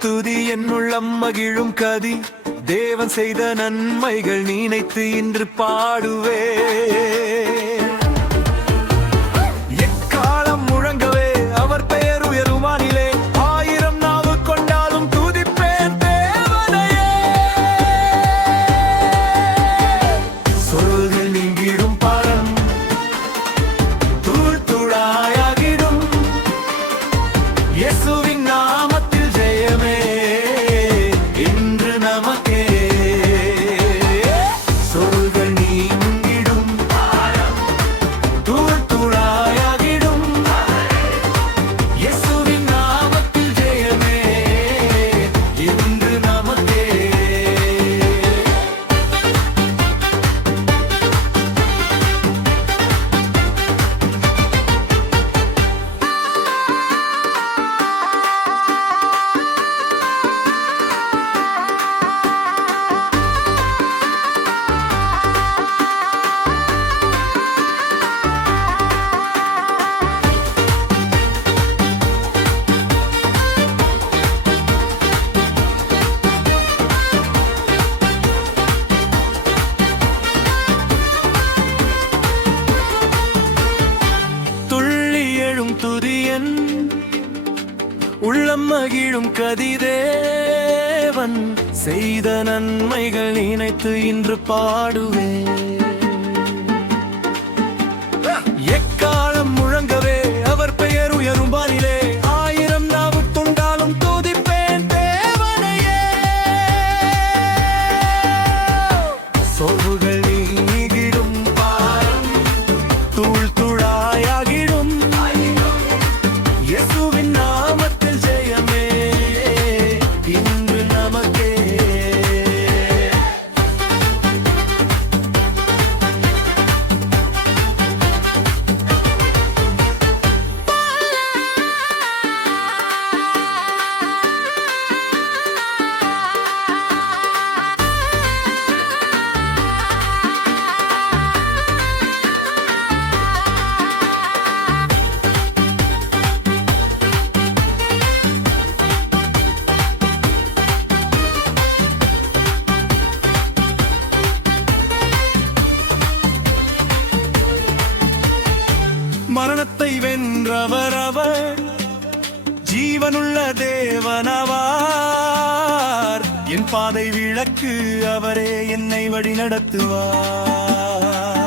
துதி என் உள்ளம் மகிழும் கதி தேவன் செய்த நன்மைகள் நினைத்து இன்று பாடுவே எக்காலம் முழங்கவே அவர் பெயர் உயருமானிலே ஆயிரம் நாவு கொண்டாலும் துதிப்பேன் தேவனையே சொல்கள் நீங்கிடும் பாரம் தூள் தூளாயாகிடும் இயேசுவின் நாமத்தில் ஜெயமே இன்று நமக்கே சொல்கள் நீங்கிடும் தூள் தூளாயாகிடும் இயேசுவின் நாமத்தில் ஜெயமே இன்று நமக்கே துதியன் உள்ளம் மகிழும் கதிதேவன் செய்த நன்மைகள் நினைத்து இன்று பாடுவே எக்காலம் முழங்கவே அவர் பெயர் உயரும் வானிலே ஆயிரம் நாவு துண்டாலும் துதிப்பேன் தேவனையே சொல்வுகள் நீங்கிடும் பாரம் தூள் தூளாயாகிடும் இயேசுவின் நாமத்தில் ஜெயமே இன்று நமக்கே மரணத்தை வென்றவர் அவர் ஜீவனுள்ள தேவனவார் என் பாதை விளக்கு அவரே என்னை வழி நடத்துவார்